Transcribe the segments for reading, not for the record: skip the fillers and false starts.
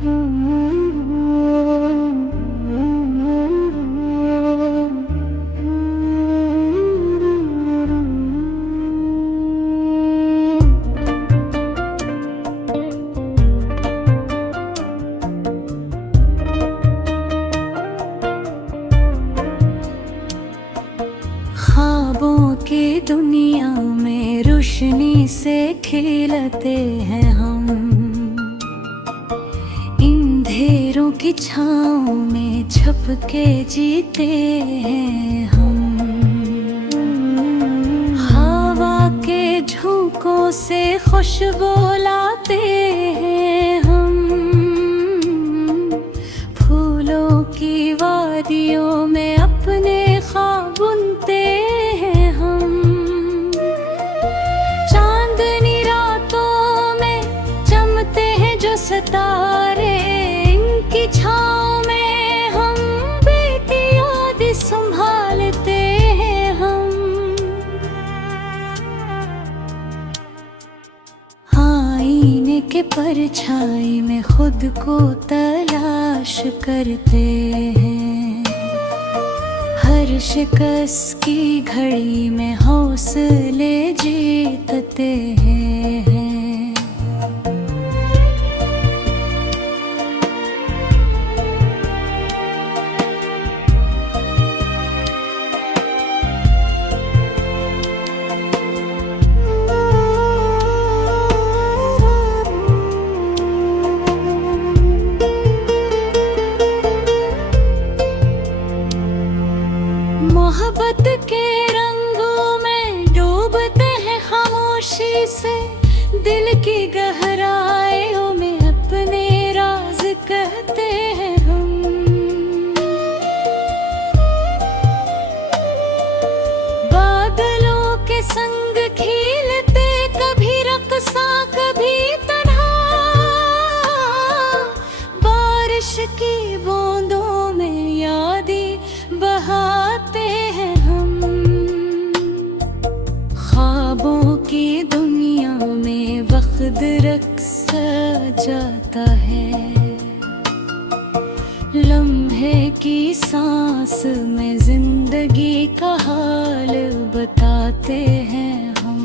ख्वाबों की दुनिया में रोशनी से खेलते हैं हम, अंधेरों की छाँव में छुप के जीते हैं हम। हवा के झोंकों से खुशबू लाते हैं हम, फूलों की वादियों में अपने ख्वाब बुनते हैं हम। चांदनी रातों में चमकते हैं जो सितारे, इनकी छाँव में हम बीती याद संभालते हैं हम। आईने के परछाई में खुद को तलाश करते हैं, हर शिकस्त की घड़ी में हौसले जीतते हैं। मोहब्बत के रंगों में डूबते हैं खामोशी से, दिल की गहराइयों में अपने राज कहते हैं हम। बादलों के संग खिलते कभी रक़्सा कभी तन्हा, बारिश की बूंदों में यादें बहाते हैं हम। ख्वाबों की दुनिया में वक्त रक़्स जाता है, लम्हे की सांस में जिंदगी का हाल बताते हैं हम।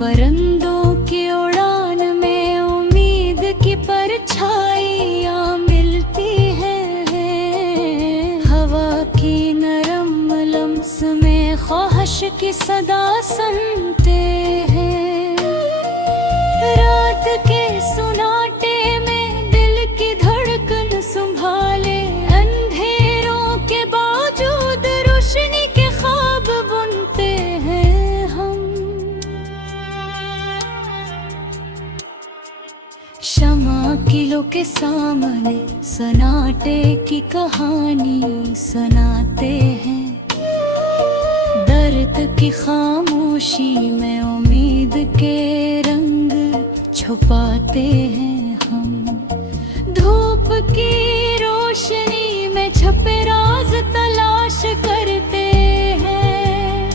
परिंदों की उड़ान में उम्मीद की परछाइयाँ मिलती हैं, हवा की नरम लम्स में ख्वाहिश की सदा सुनते हैं। रात के सुनाटे में दिल की धड़कन संभाले, अंधेरों के बावजूद रोशनी के ख्वाब बुनते हैं हम। शमा किलो के सामने सन्नाटे की कहानी सुनाते हैं, दर्द की खामोशी में उम्मीद के रंग छुपाते हैं हम। धूप की रोशनी में छपे राज तलाश करते हैं,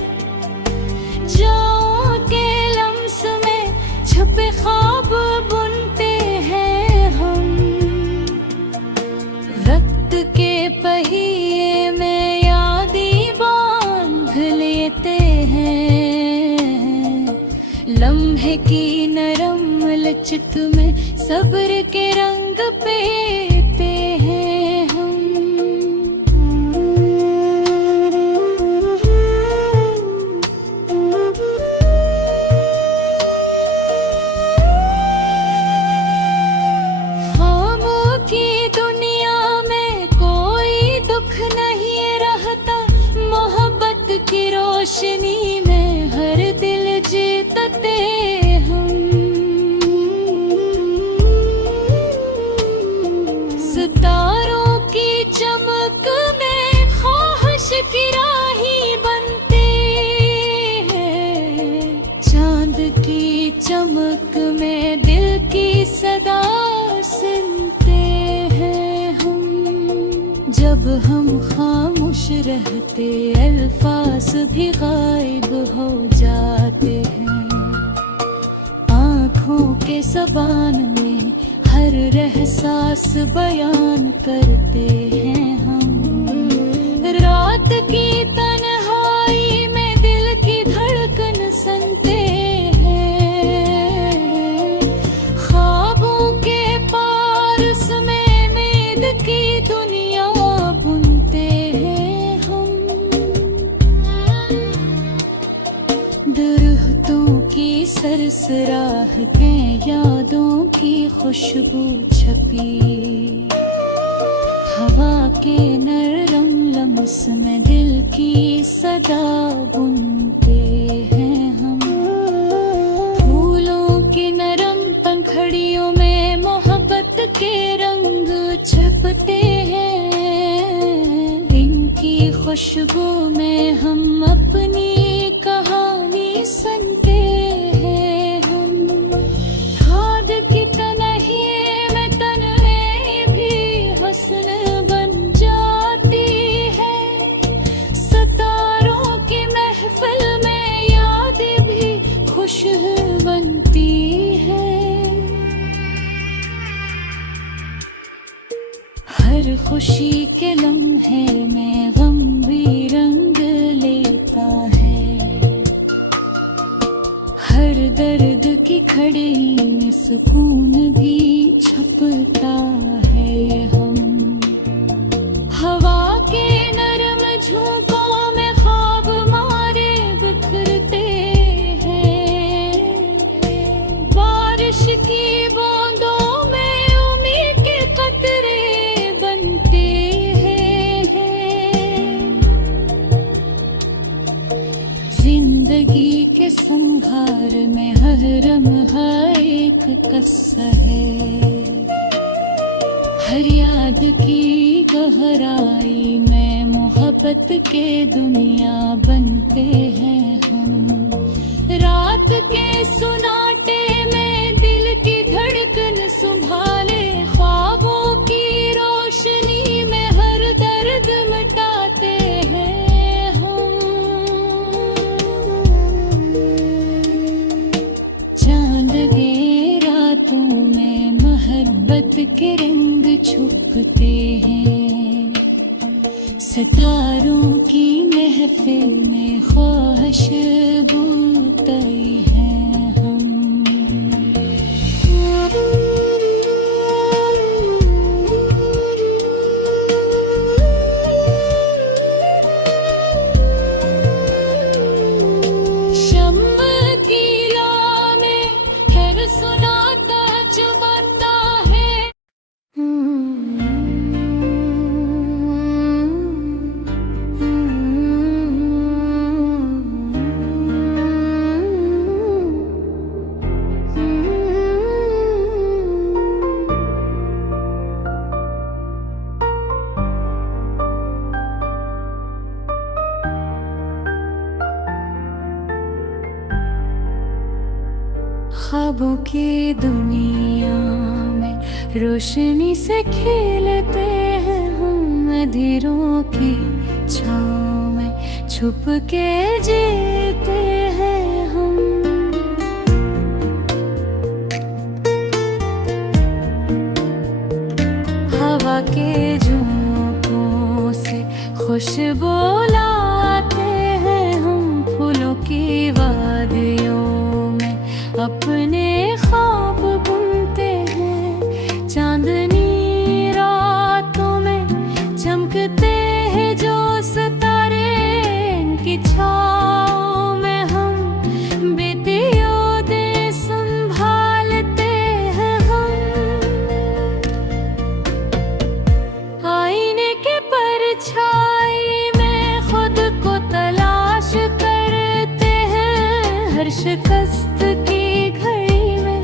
जाओ के लम्स में छपे ख्वाब बुनते हैं हम। वक्त के पहिए में यादें बांध लेते हैं, लम्हे की नरम लचक में सब्र के रंग पेते हैं हम। ख्वाबों की दुनिया में कोई दुख नहीं रहता, मोहब्बत की रोशनी में हर दिल जीतते हम। सितारों की चमक में ख्वाहिश की राही बनते हैं, चांद की चमक में दिल की सदा सुनते हैं हम। जब हम खामोश रहते अल्फाज भी गायब हो जाते हैं, आँखों के ज़बान में हर हर एहसास बयान करते हैं हम। रात की तन्हाई में दिल की धड़कन सुनते हैं। ख्वाबों के पारस में नींद की दुनिया बुनते हैं हम। दरख्तों की सरसराह के यादों की खुशबू छपी, हवा के नरम लम्स में दिल की सदा बुनते हैं हम। फूलों की नरम पंखड़ियों में मोहब्बत के रंग छपते हैं। इनकी खुशबू में हम अपनी कहानी सुनते हैं हम। खाद की तनही में तन्हाई भी हुस्न बन जाती है। सितारों की महफिल में यादें भी खुश बनती है। हर खुशी के लम्हे में गम भी रंग लेता है। हर दर्द की खड़ी में सुकून भी छपता है हम। हवा के नरम झोंकों में ख्वाब मारे बिखरते हैं। बारिश की बूंदों में उम्मीद के कतरे बनते हैं। जिंदगी के संघार में हर लम्हा एक किस्सा है। हर याद की गहराई में मोहब्बत के दुनिया बनते हैं हम। रात के सुनाटे में दिल की धड़कन संभाले, ख्वाबों की रोशनी में हर दर्द मिटाते हैं हम। चांद के रातों में मोहब्बत के रंग छुपते हैं। सितारों की महफिल में ख्वाहिश बूते हैं हम। शम्म की लौ में खैर सुनाता चुबाता है। ख्वाबों की दुनिया में रोशनी से खेलते हैं हम। अंधेरों की छाँव में छुप के जीते हैं हम। हवा के झोंकों से खुशबू लाते हैं हम। फूलों की वादियों में अपने ख्वाब बुनते हैं। चांदनी रातों में चमकते हैं जो सितारे, इनकी छाँव में हम बीती यादें संभालते हैं हम। आईने के परछाई में खुद को तलाश करते हैं। हर शिकस्त की घड़ी में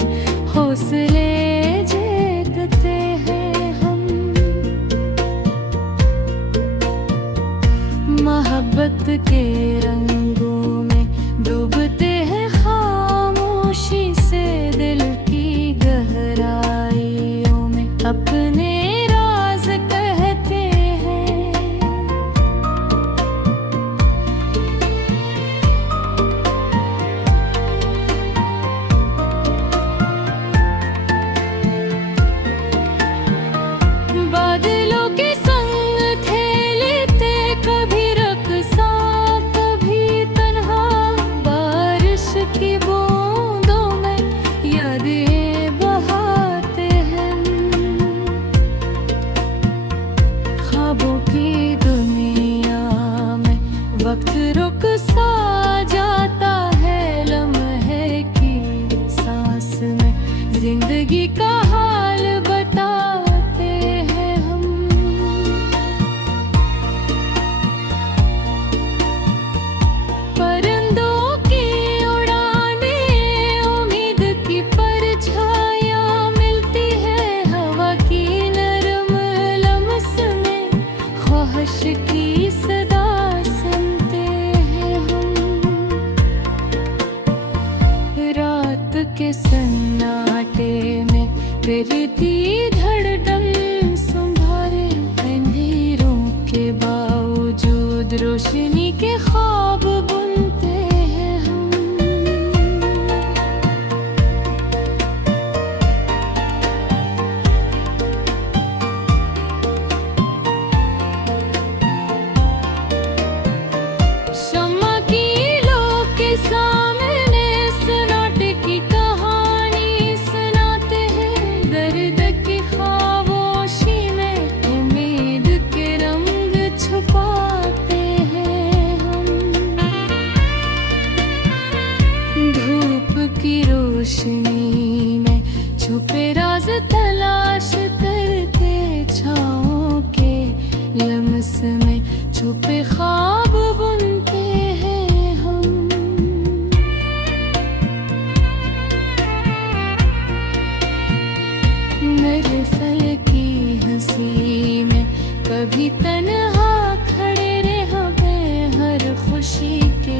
भी तन्हा खड़े रह गए हर खुशी के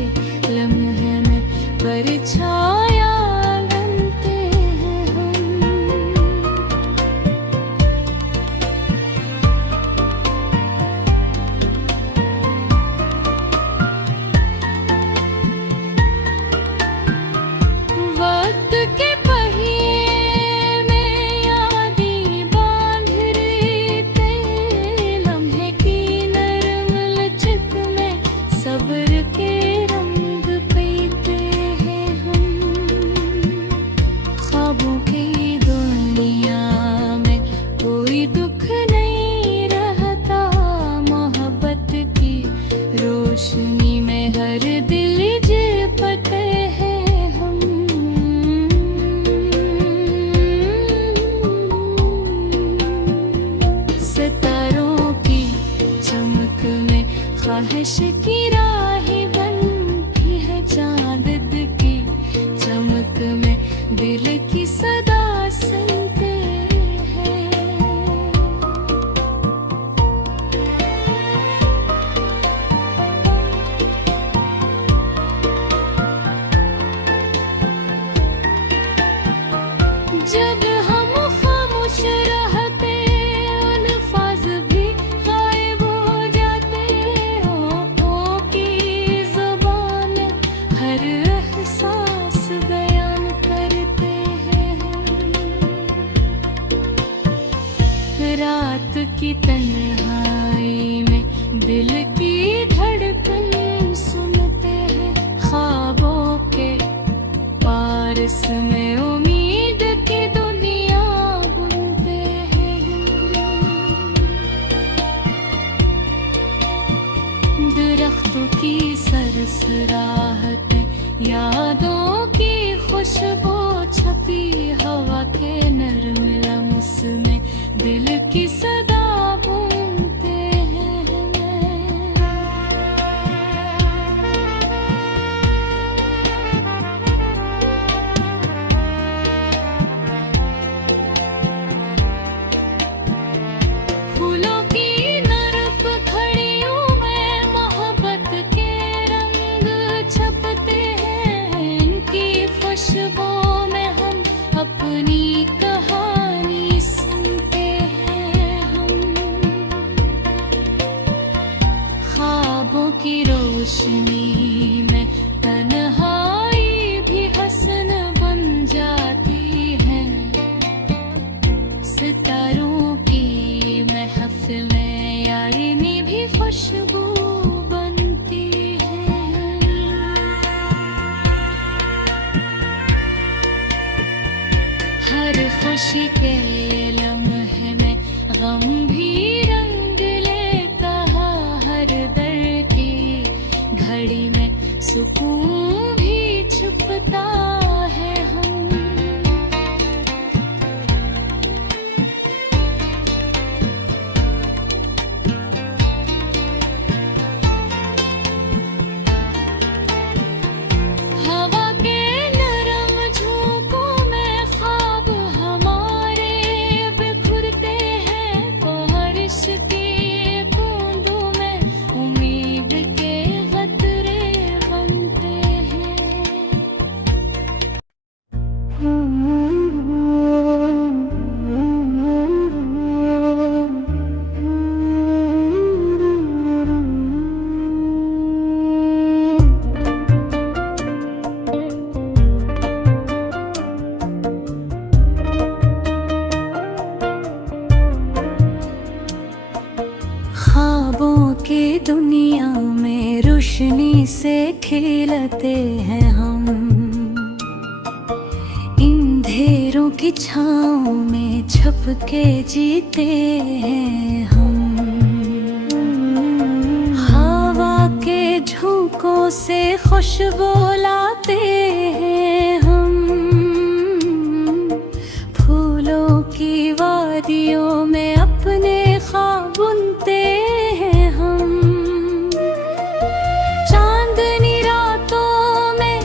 लम्हे में परछाया बनते हैं हम। वक्त के पहिए में यादें बांध रहे थे, लम्हे की नरम लचक में सब्र के रंग पीते हैं हम। ख्वाबों की दुनिया में कोई दुख नहीं रहता, मोहब्बत की रोशनी में हर दिल जीपते हैं हम। सितारों की चमक में ख्वाहिश की राहें बनती है, चांद की चमक में दिल की सदा सुनते हैं। जब हम खामोश रहते अल्फाज भी गायब हो जाते, होठों की ज़ुबान हर एहसास बयान करते हैं हम। रात की तन्हाई में दिल की धड़कन सुनते हैं, ख्वाबों के पारस में उम्मीद की दुनिया बुनते हैं हम। दरख्तों की सरसराहटें, यादों की खुशबू छपी हवा के नरम लम्स में दिल की सदा बुनते हैं हमें। फूलों की नरम खड़ियों में मोहब्बत के रंग छपते हैं, इनकी खुशबू में हम अपनी कहानी सुनते हैं हम। ख्वाबों की रोशनी में तन्हाई भी हसन बन जाती है, सितारों की महफिल में यारी भी खुशबू बनती है। हर खुशी के लम्हे में गम भी रंग लेता, हर दर्द की घड़ी में सुकून भी छुपता है हम। हवा के नरम झोंकों में ख्वाब हमारे बिखरते हैं, बारिश की बूंदों में उम्मीद के कतरे बनते ख्वाबों की दुनिया में रोशनी से खेलते हैं हम, अंधेरों की छाँव में छुप के जीते हैं हम। हवा के झोंकों से खुशबू लाते हैं हम, फूलों की वादियों में अपने ख्वाब बुनते हैं हम। चांदनी रातों में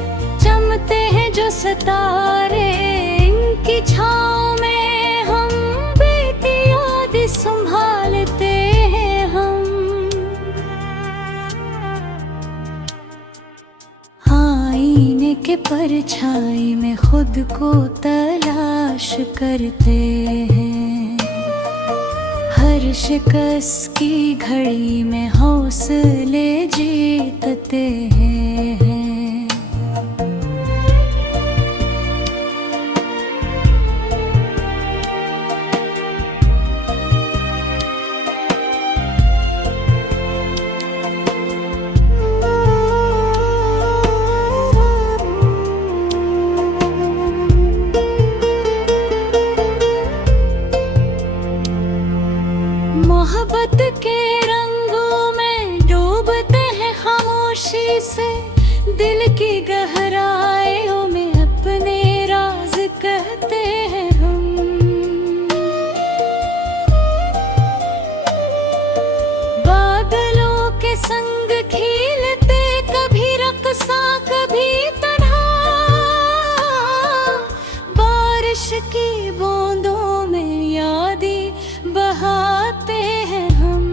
चमकते हैं जो सितारे, इनकी छाँव में हम बीती याद संभालते हैं हम। परछाई में खुद को तलाश करते हैं। हर शिकस्त की घड़ी में हौसले जीतते हैं। मोहब्बत के रंगों में डूबते हैं खामोशी से, दिल की गहराइयों में अपने राज कहते हैं हम। बादलों के संग खिलते कभी रक़्सा कभी तन्हा, बारिश की बूंदों में यादें बहाते हैं हम।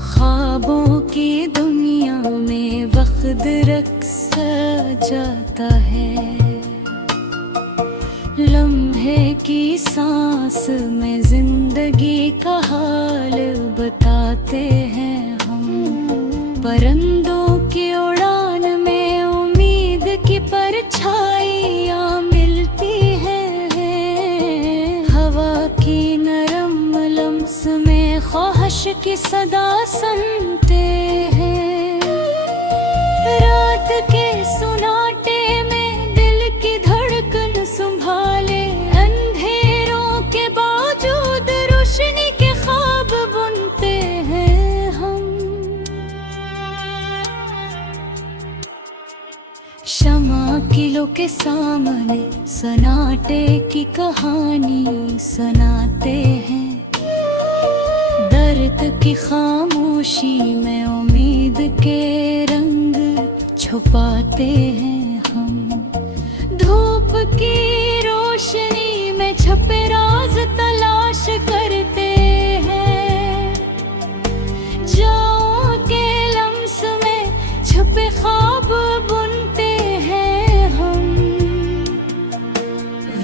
ख्वाबों की दुनिया में वक्त रक़्स जाता है, लम्हे की सांस में जिंदगी का हाल बताते हैं हम। परिंदों की उड़ान में उम्मीद की परछाइयाँ मिलती हैं, हवा की नरम लम्स में ख्वाहिश की सदा सुनते हैं। रात के सुनाटे में दिल की धड़कन संभाले, अंधेरों के बावजूद रोशनी के ख्वाब बुनते हैं हम। शमा किलो के सामने सन्नाटे की कहानी सुनाते हैं, दर्द की खामोशी में उम्मीद के रंग छुपाते हैं हम। धूप की रोशनी में छपे राज तलाश करते हैं, जाओ के लम्स में छुपे ख्वाब बुनते हैं हम।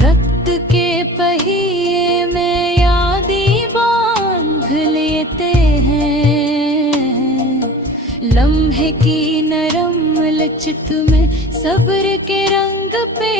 वक्त के पहिए में यादें बांध लेते हैं, लम्हे की नरम लचक में सब्र के रंग पे